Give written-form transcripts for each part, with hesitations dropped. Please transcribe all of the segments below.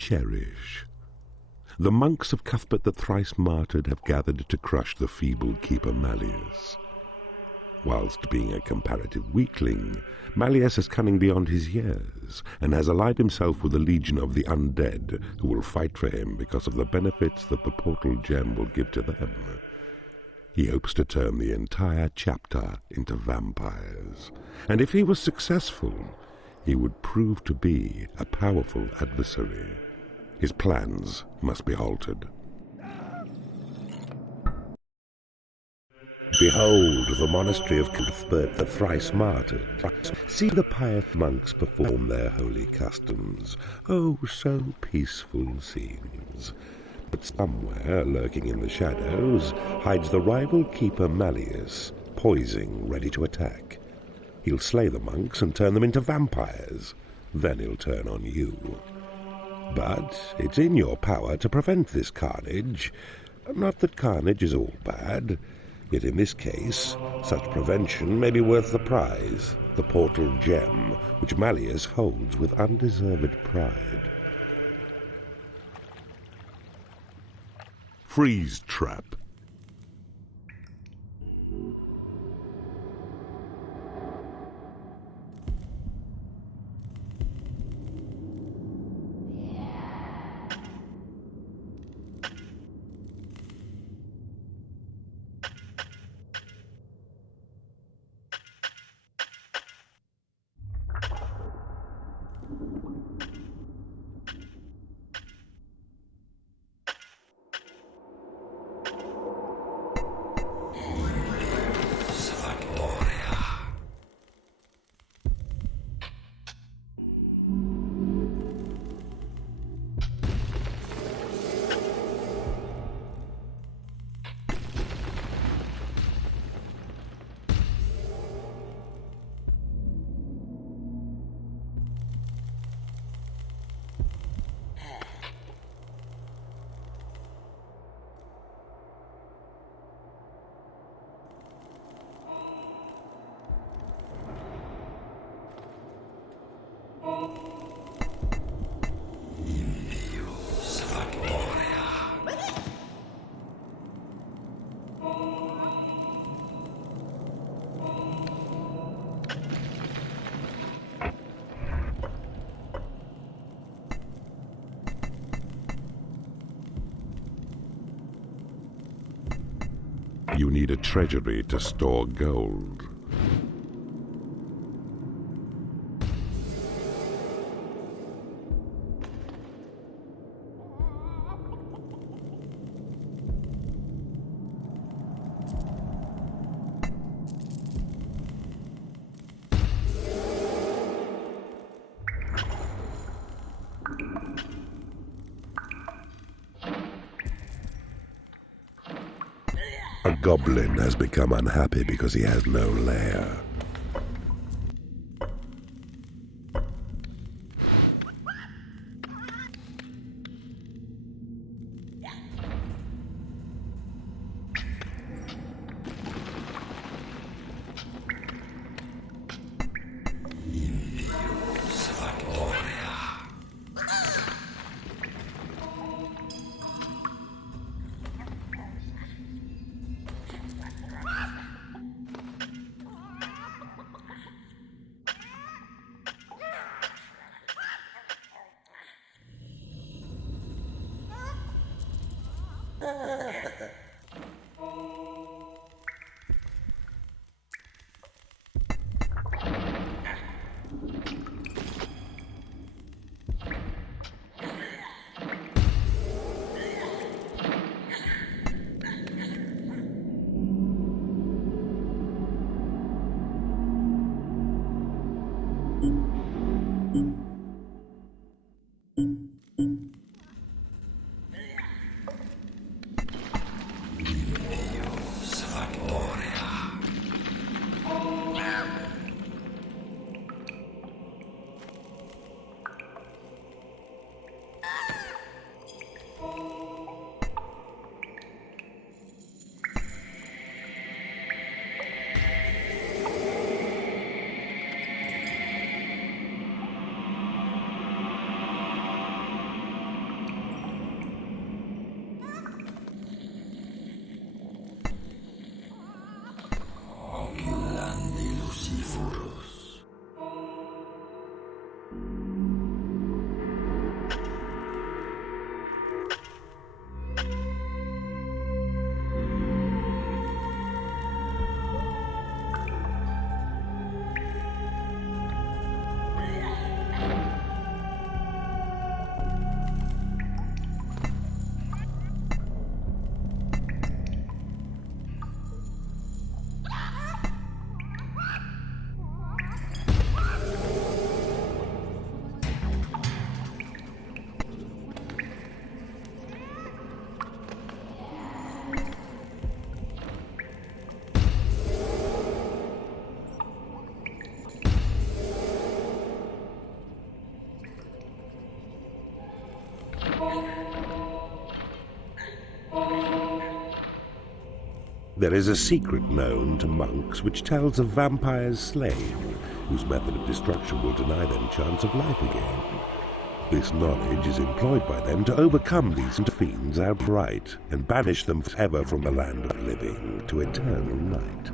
Cherish. The monks of Cuthbert the thrice martyred have gathered to crush the feeble keeper Malleus. Whilst being a comparative weakling, Malleus is cunning beyond his years, and has allied himself with a legion of the undead who will fight for him because of the benefits that the portal gem will give to them. He hopes to turn the entire chapter into vampires, and if he was successful, he would prove to be a powerful adversary. His plans must be halted. Behold the monastery of Cuthbert the thrice martyred. See the pious monks perform their holy customs. Oh, so peaceful scenes. But somewhere, lurking in the shadows, hides the rival keeper Malleus, poising, ready to attack. He'll slay the monks and turn them into vampires. Then he'll turn on you. But it's in your power to prevent this carnage. Not that carnage is all bad. Yet in this case, such prevention may be worth the prize, the portal gem, which Malleus holds with undeserved pride. Freeze trap. You need a treasury to store gold. A goblin has become unhappy because he has no lair. There is a secret known to monks which tells of vampires slain, whose method of destruction will deny them chance of life again. This knowledge is employed by them to overcome these fiends outright and banish them forever from the land of living to eternal night.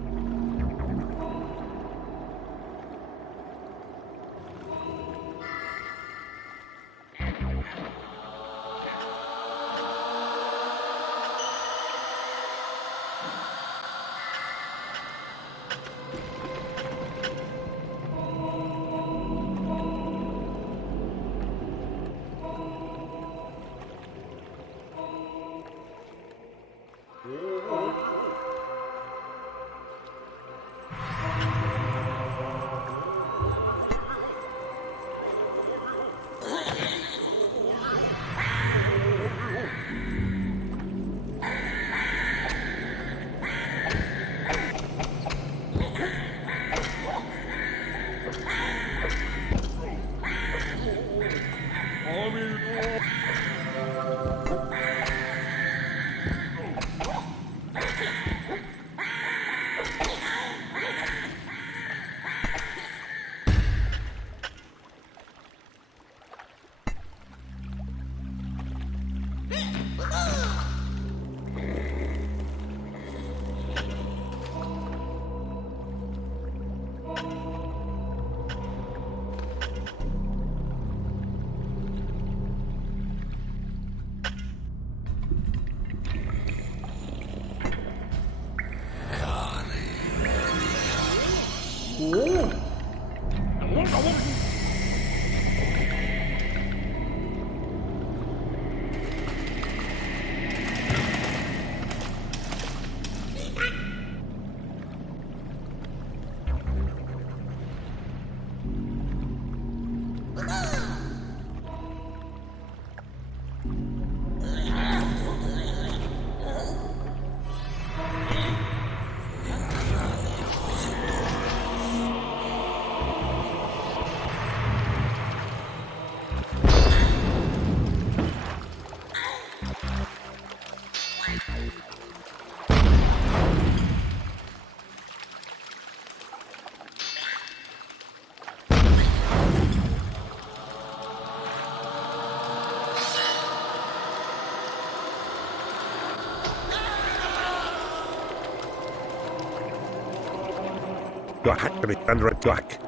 Under attack.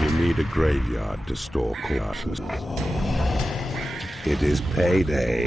You need a graveyard to store corpses. It is payday.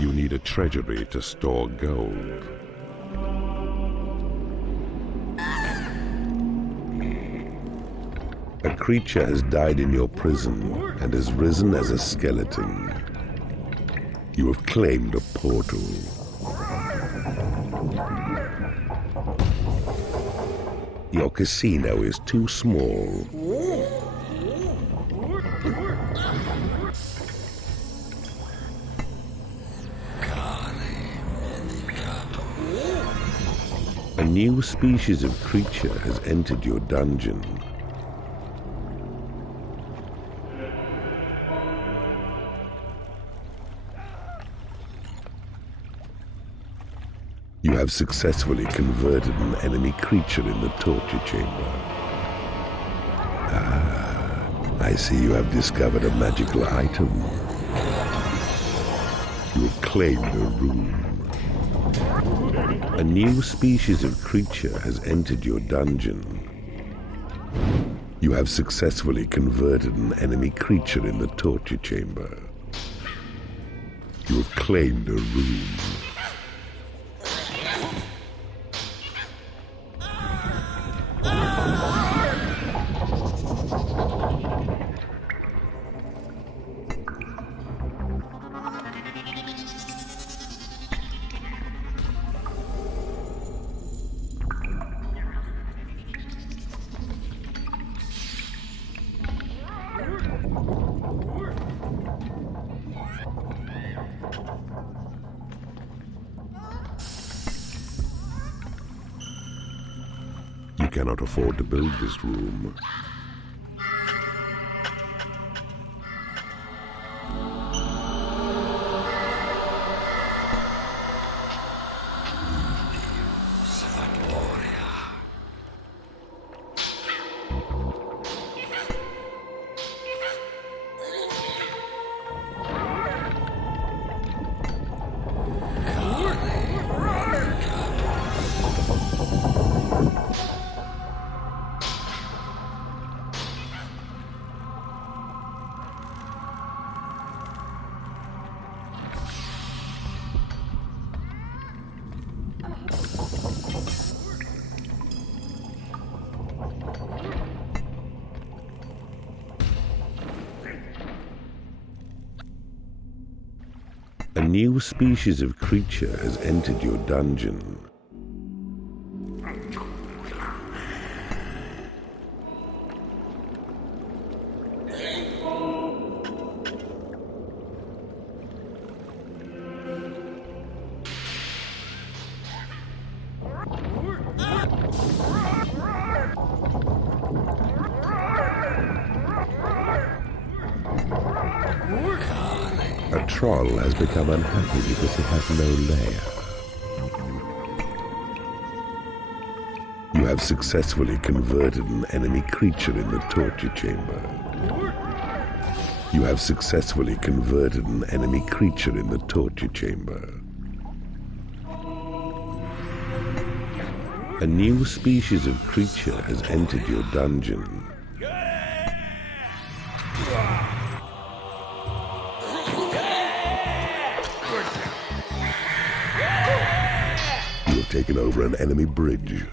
You need a treasury to store gold. A creature has died in your prison and has risen as a skeleton. You have claimed a portal. Your casino is too small. A new species of creature has entered your dungeon. You have successfully converted an enemy creature in the torture chamber. Ah, I see you have discovered a magical item. You have claimed a room. A new species of creature has entered your dungeon. You have successfully converted an enemy creature in the torture chamber. You have claimed a room. You cannot afford to build this room. A new species of creature has entered your dungeon. A troll has become unhappy because it has no lair. You have successfully converted an enemy creature in the torture chamber. You have successfully converted an enemy creature in the torture chamber. A new species of creature has entered your dungeon. You have taken over an enemy bridge.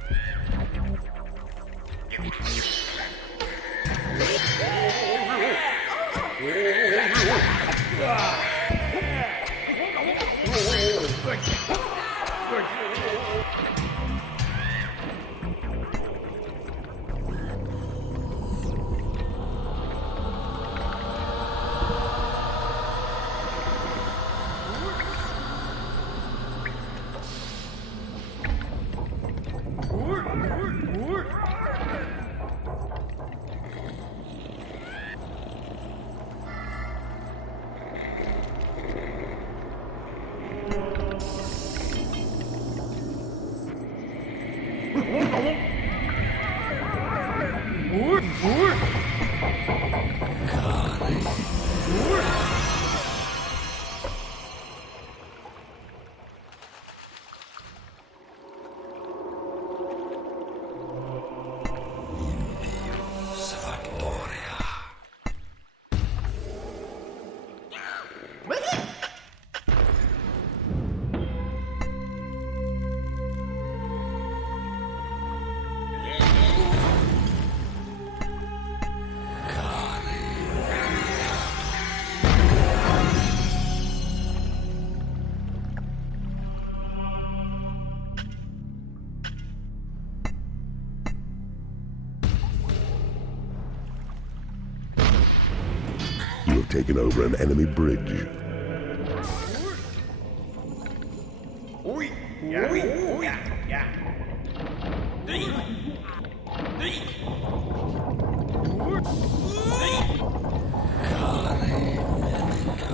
taken over an enemy bridge.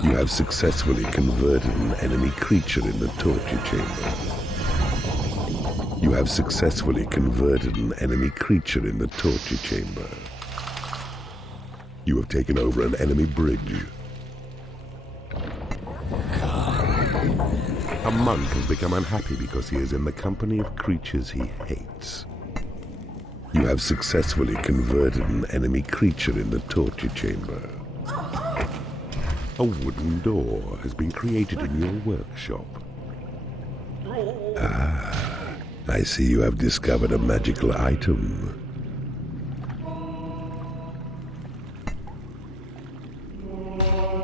You have successfully converted an enemy creature in the torture chamber. You have successfully converted an enemy creature in the torture chamber. You have taken over an enemy bridge. A monk has become unhappy because he is in the company of creatures he hates. You have successfully converted an enemy creature in the torture chamber. A wooden door has been created in your workshop. Ah, I see you have discovered a magical item.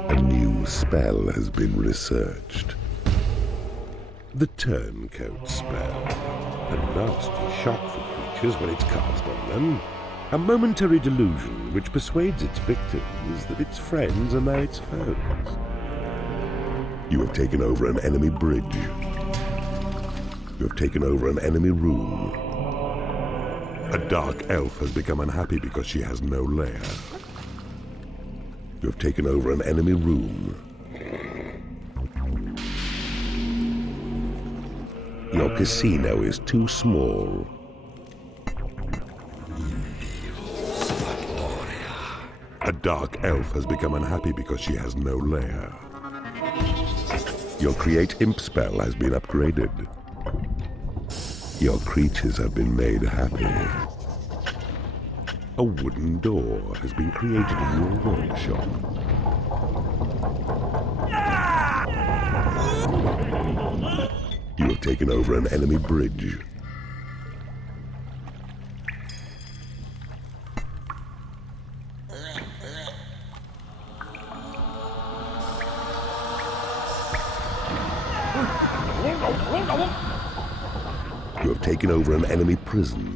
A new spell has been researched. The Turncoat spell. A nasty shock for creatures when it's cast on them. A momentary delusion which persuades its victims that its friends are now its foes. You have taken over an enemy bridge. You have taken over an enemy room. A dark elf has become unhappy because she has no lair. You have taken over an enemy room. Your casino is too small. A dark elf has become unhappy because she has no lair. Your create imp spell has been upgraded. Your creatures have been made happy. A wooden door has been created in your workshop. You have taken over an enemy bridge. You have taken over an enemy prison.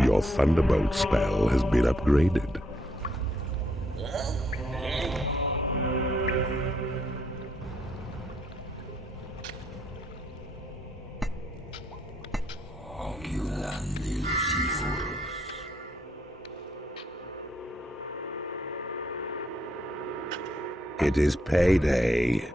Your Thunderbolt spell has been upgraded. It is payday.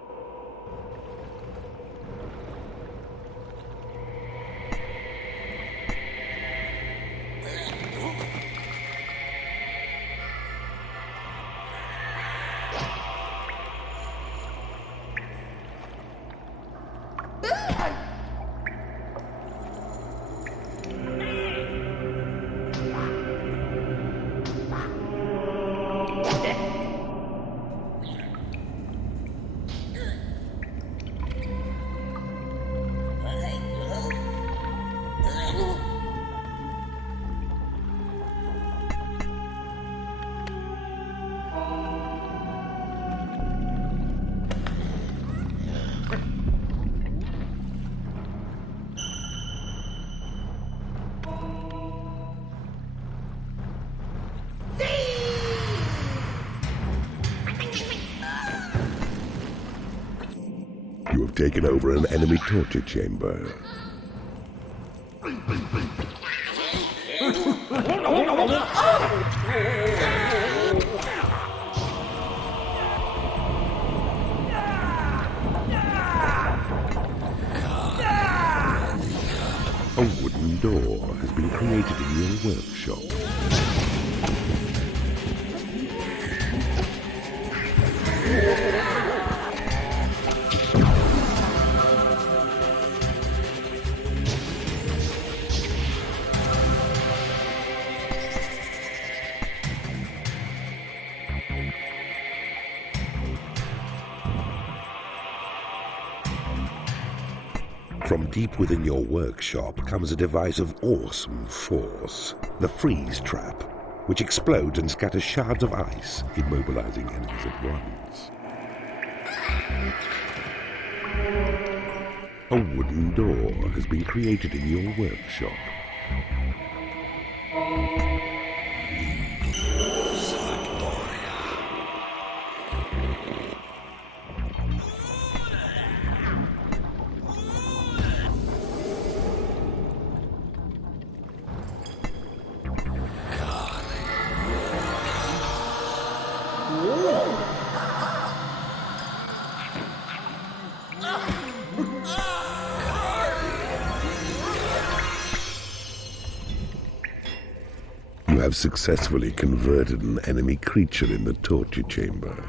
You have taken over an enemy torture chamber. A wooden door has been created in your workshop. From deep within your workshop comes a device of awesome force, the freeze trap, which explodes and scatters shards of ice, immobilizing enemies at once. A wooden door has been created in your workshop. You have successfully converted an enemy creature in the torture chamber.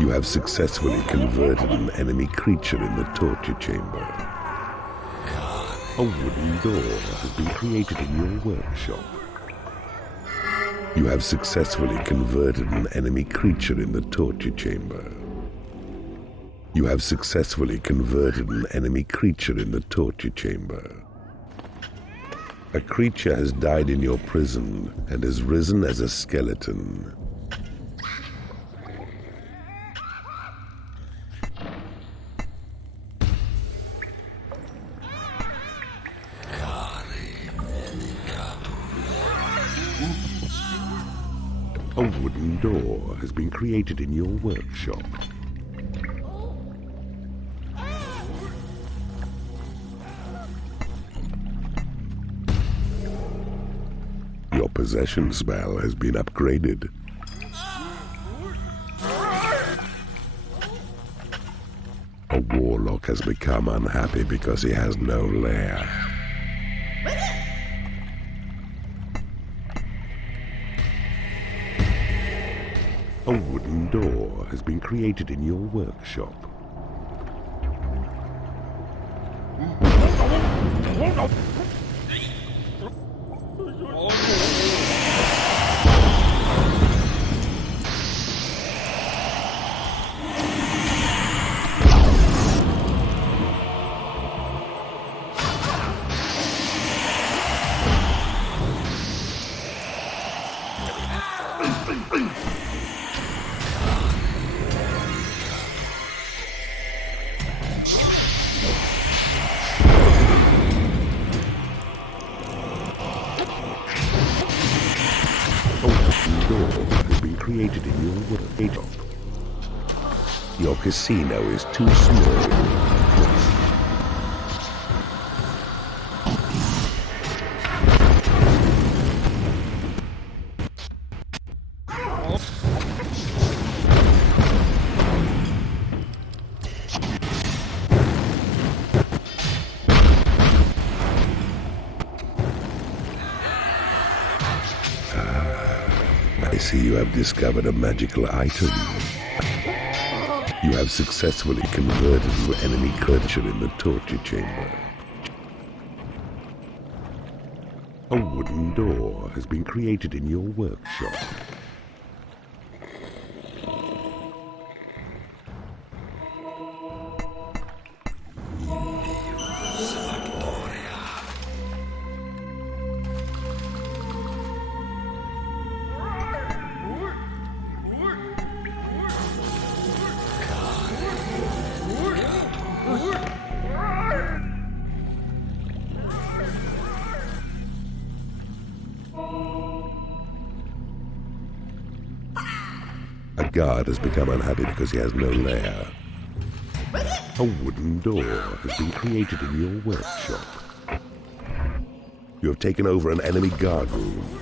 You have successfully converted an enemy creature in the torture chamber. A wooden door has been created in your workshop. You have successfully converted an enemy creature in the torture chamber. You have successfully converted an enemy creature in the torture chamber. A creature has died in your prison and has risen as a skeleton. A wooden door has been created in your workshop. Your possession spell has been upgraded. A warlock has become unhappy because he has no lair. A wooden door has been created in your workshop. Created in your workshop. Your casino is too small. I see you have discovered a magical item. You have successfully converted an enemy creature in the torture chamber. A wooden door has been created in your workshop. A guard has become unhappy because he has no lair. A wooden door has been created in your workshop. You have taken over an enemy guard room.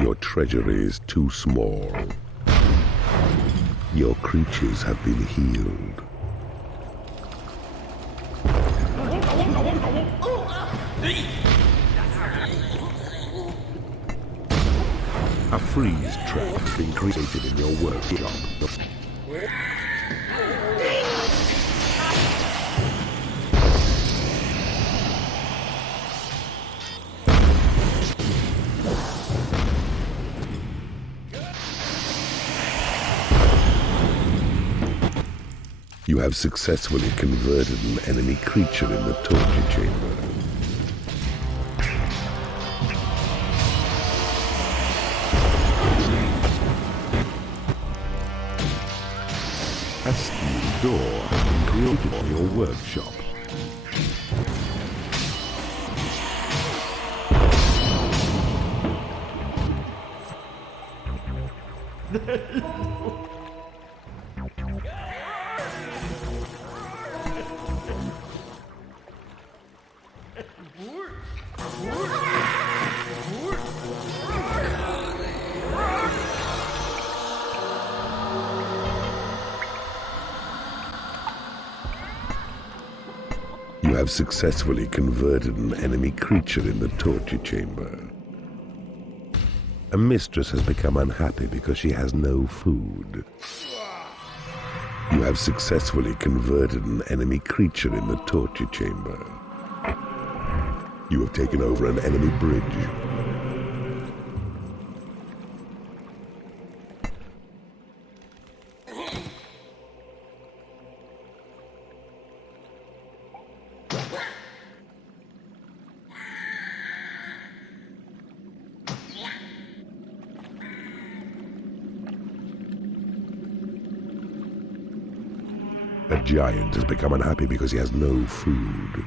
Your treasury is too small. Your creatures have been healed. A freeze trap has been created in your workshop. You have successfully converted an enemy creature in the torture chamber. A steel door has been created in your workshop. You have successfully converted an enemy creature in the torture chamber. A mistress has become unhappy because she has no food. You have successfully converted an enemy creature in the torture chamber. You have taken over an enemy bridge. A giant has become unhappy because he has no food.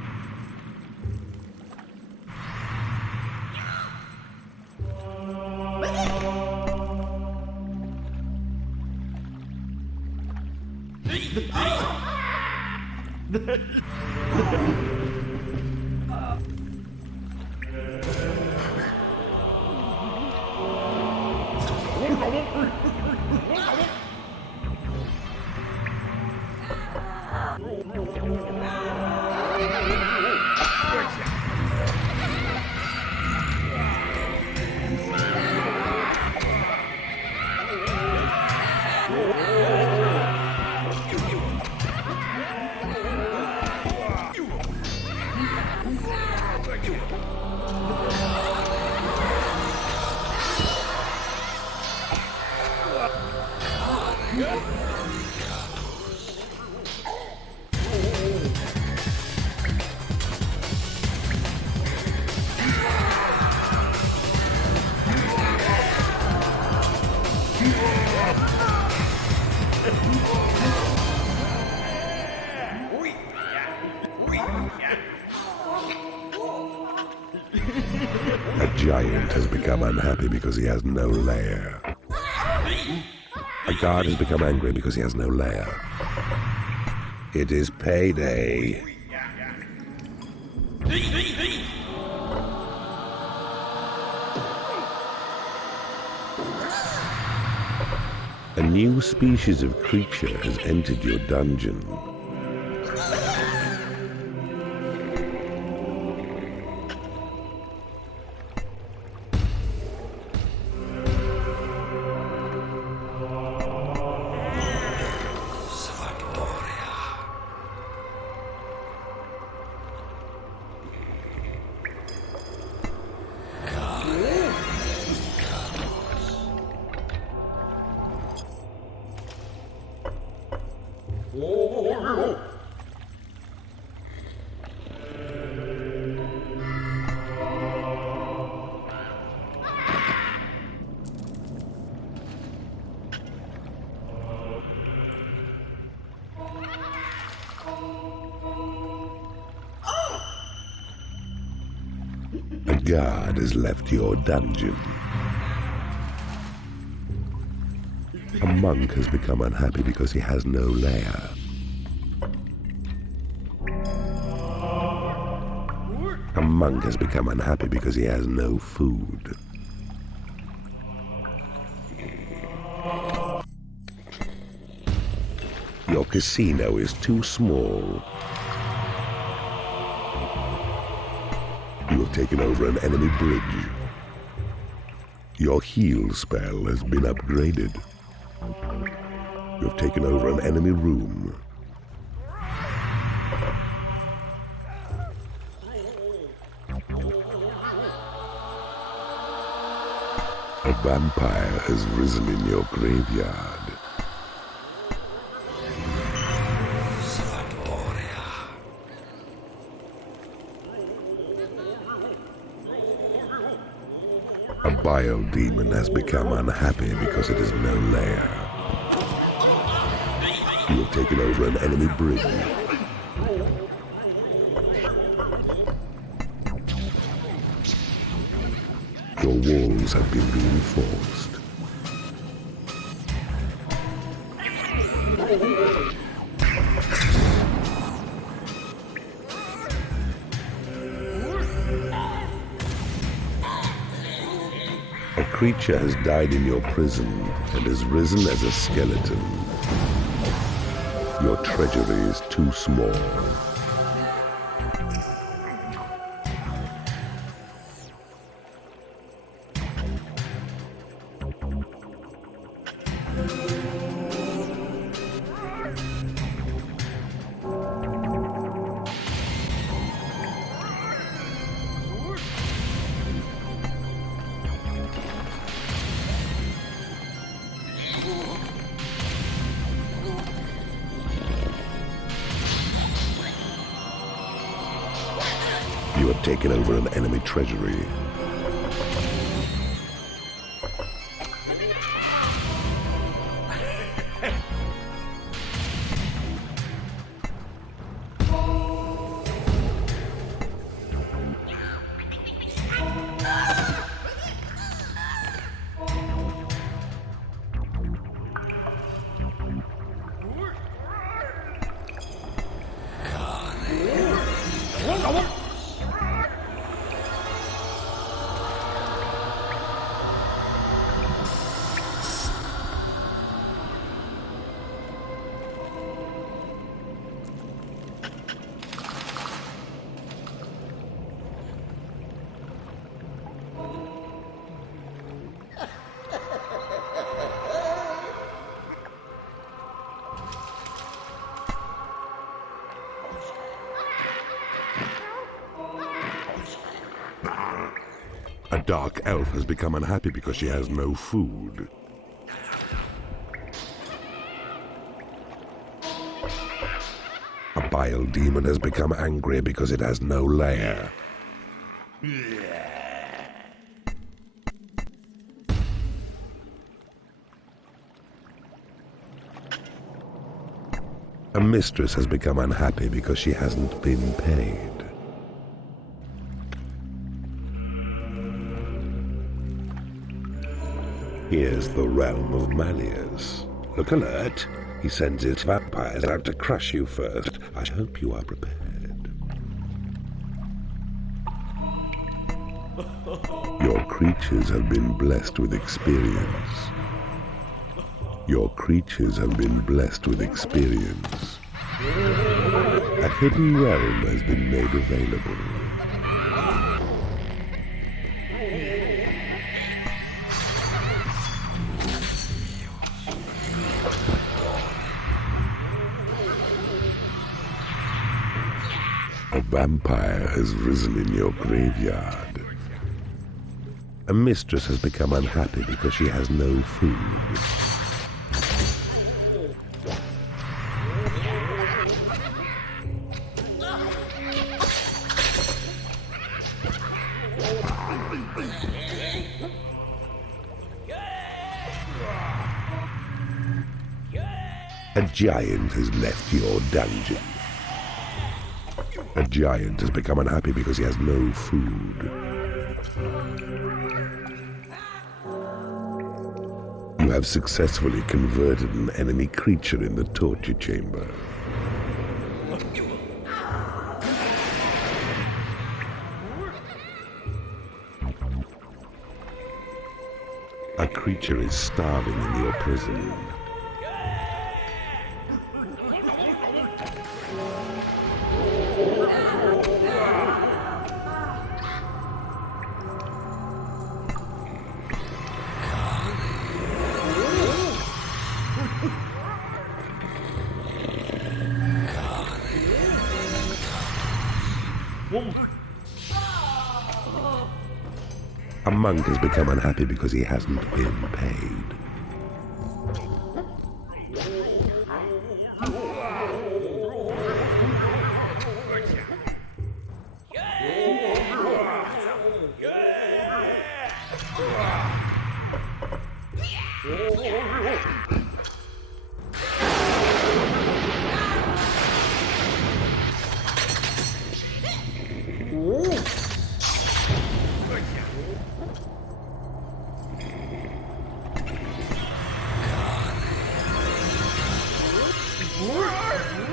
A giant has become unhappy because he has no lair. A guard has become angry because he has no lair. It is payday. A new species of creature has entered your dungeon. A guard has left your dungeon. A monk has become unhappy because he has no lair. A monk has become unhappy because he has no food. Your casino is too small. You have taken over an enemy bridge. Your heal spell has been upgraded. You have taken over an enemy room. A vampire has risen in your graveyard. A bile demon has become unhappy because it has no lair. You have taken over an enemy bridge. Your walls have been reinforced. creature has died in your prison and has risen as a skeleton. Your treasury is too small. You have taken over an enemy treasury. A dark elf has become unhappy because she has no food. A bile demon has become angry because it has no lair. A mistress has become unhappy because she hasn't been paid. Here's the realm of Malleus. Look alert. He sends its vampires out to crush you first. I hope you are prepared. Your creatures have been blessed with experience. Your creatures have been blessed with experience. A hidden realm has been made available. A vampire has risen in your graveyard. A mistress has become unhappy because she has no food. A giant has left your dungeon. A giant has become unhappy because he has no food. You have successfully converted an enemy creature in the torture chamber. A creature is starving in your prison. A monk has become unhappy because he hasn't been paid.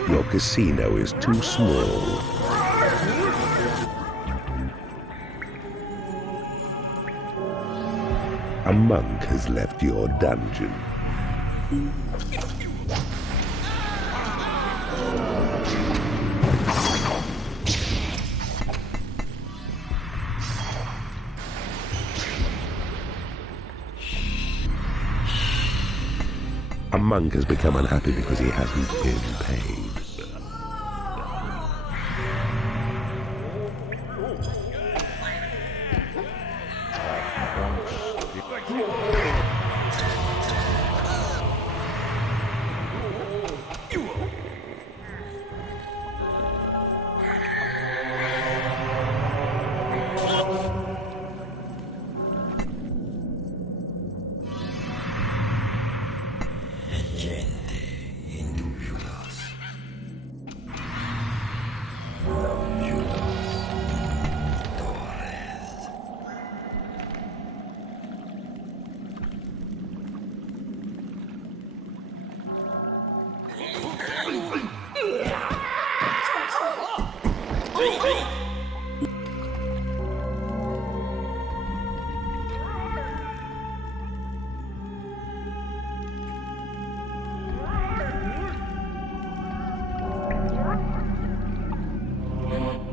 Your casino is too small. A monk has left your dungeon. A monk has become unhappy because he hasn't been paid.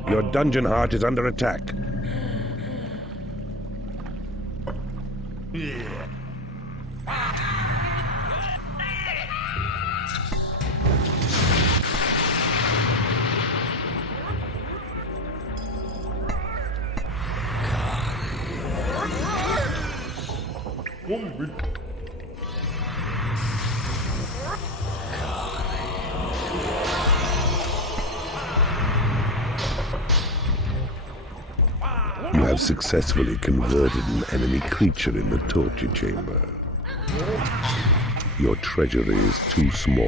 Your dungeon heart is under attack. You have successfully converted an enemy creature in the torture chamber. Your treasury is too small.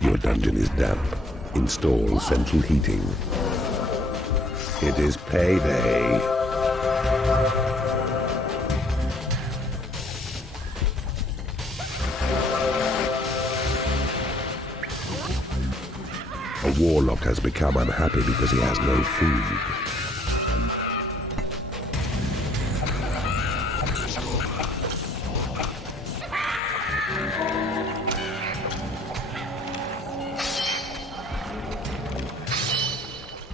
Your dungeon is damp. Install central heating. It is payday. A warlock has become unhappy because he has no food.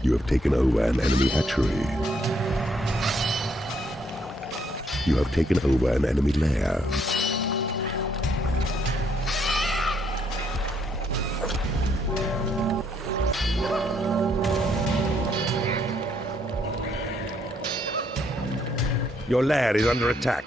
You have taken over an enemy hatchery. You have taken over an enemy lair. Your lair is under attack.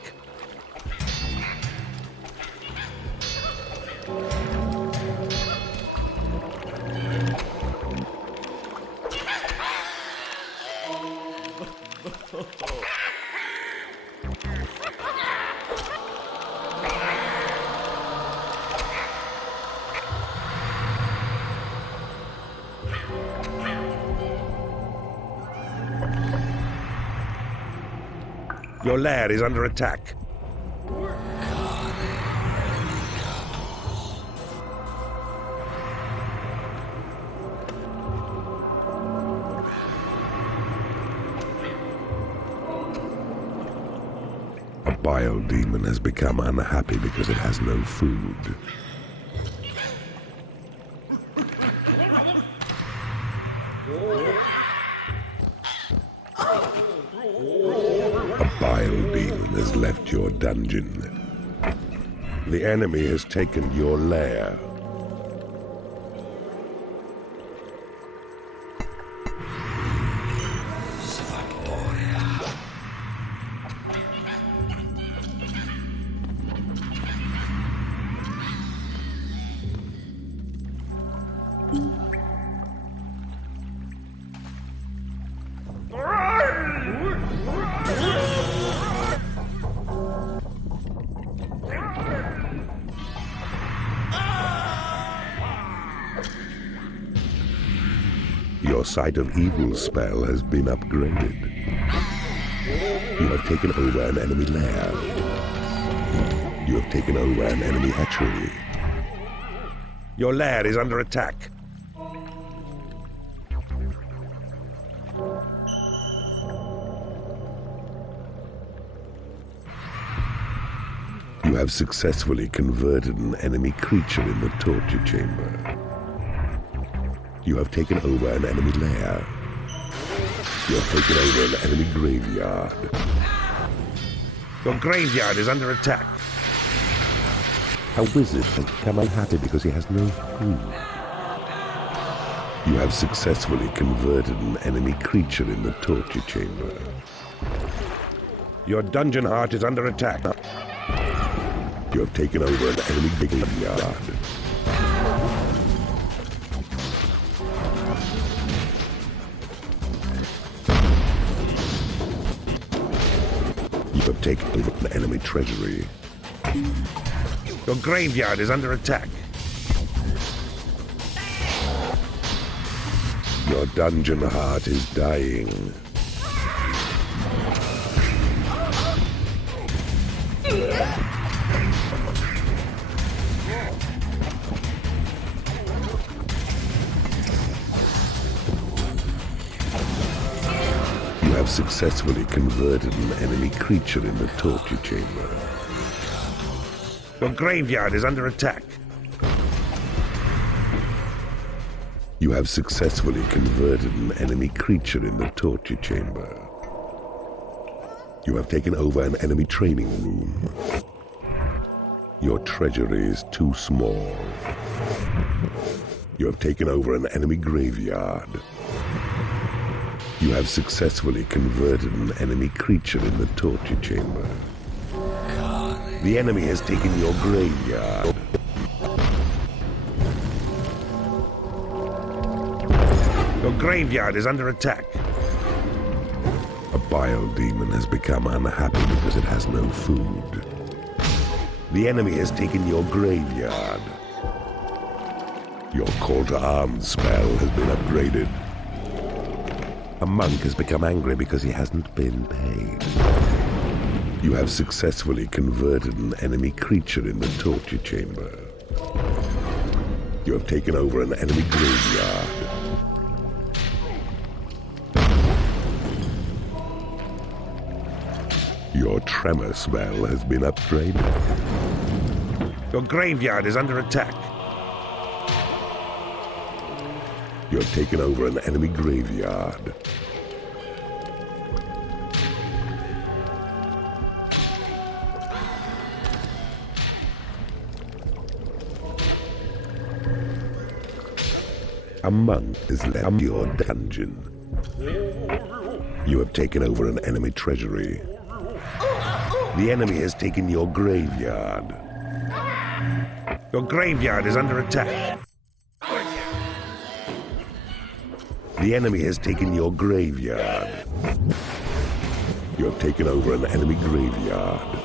Your lair is under attack. A bile demon has become unhappy because it has no food. A bile demon has left your dungeon. The enemy has taken your lair. Your Sight of Evil spell has been upgraded. You have taken over an enemy lair. You have taken over an enemy hatchery. Your lair is under attack. You have successfully converted an enemy creature in the torture chamber. You have taken over an enemy lair. You have taken over an enemy graveyard. Your graveyard is under attack. A wizard has become unhappy because he has no food. You have successfully converted an enemy creature in the torture chamber. Your dungeon heart is under attack. You have taken over an enemy graveyard. You have taken over an enemy treasury. Your graveyard is under attack. Your dungeon heart is dying. You have successfully converted an enemy creature in the torture chamber. Your graveyard is under attack. You have successfully converted an enemy creature in the torture chamber. You have taken over an enemy training room. Your treasury is too small. You have taken over an enemy graveyard. You have successfully converted an enemy creature in the torture chamber. The enemy has taken your graveyard. Your graveyard is under attack. A bile demon has become unhappy because it has no food. The enemy has taken your graveyard. Your call to arms spell has been upgraded. A monk has become angry because he hasn't been paid. You have successfully converted an enemy creature in the torture chamber. You have taken over an enemy graveyard. Your tremor spell has been upgraded. Your graveyard is under attack. You have taken over an enemy graveyard. A monk has left your dungeon. You have taken over an enemy treasury. The enemy has taken your graveyard. Your graveyard is under attack. The enemy has taken your graveyard. You have taken over an enemy graveyard.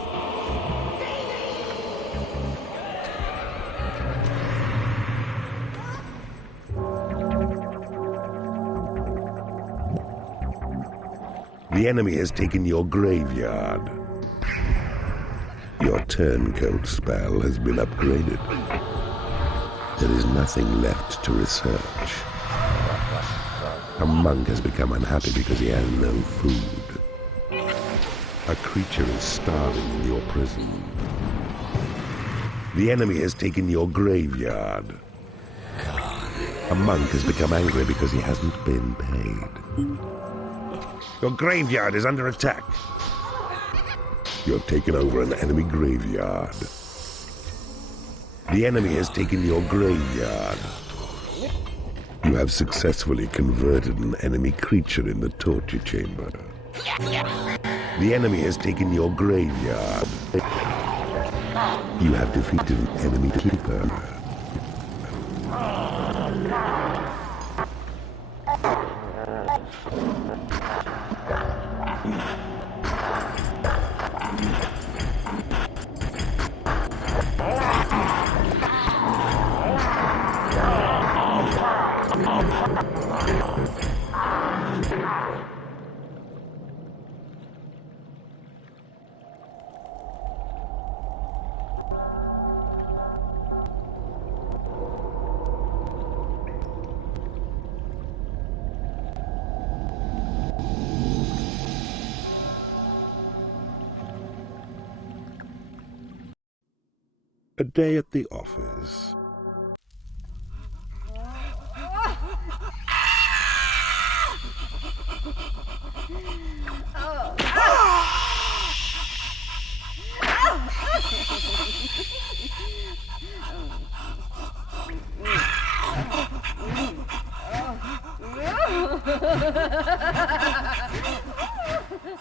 The enemy has taken your graveyard. Your turncoat spell has been upgraded. There is nothing left to research. A monk has become unhappy because he has no food. A creature is starving in your prison. The enemy has taken your graveyard. A monk has become angry because he hasn't been paid. Your graveyard is under attack. You have taken over an enemy graveyard. The enemy has taken your graveyard. You have successfully converted an enemy creature in the torture chamber. The enemy has taken your graveyard. You have defeated an enemy keeper. A day at the office.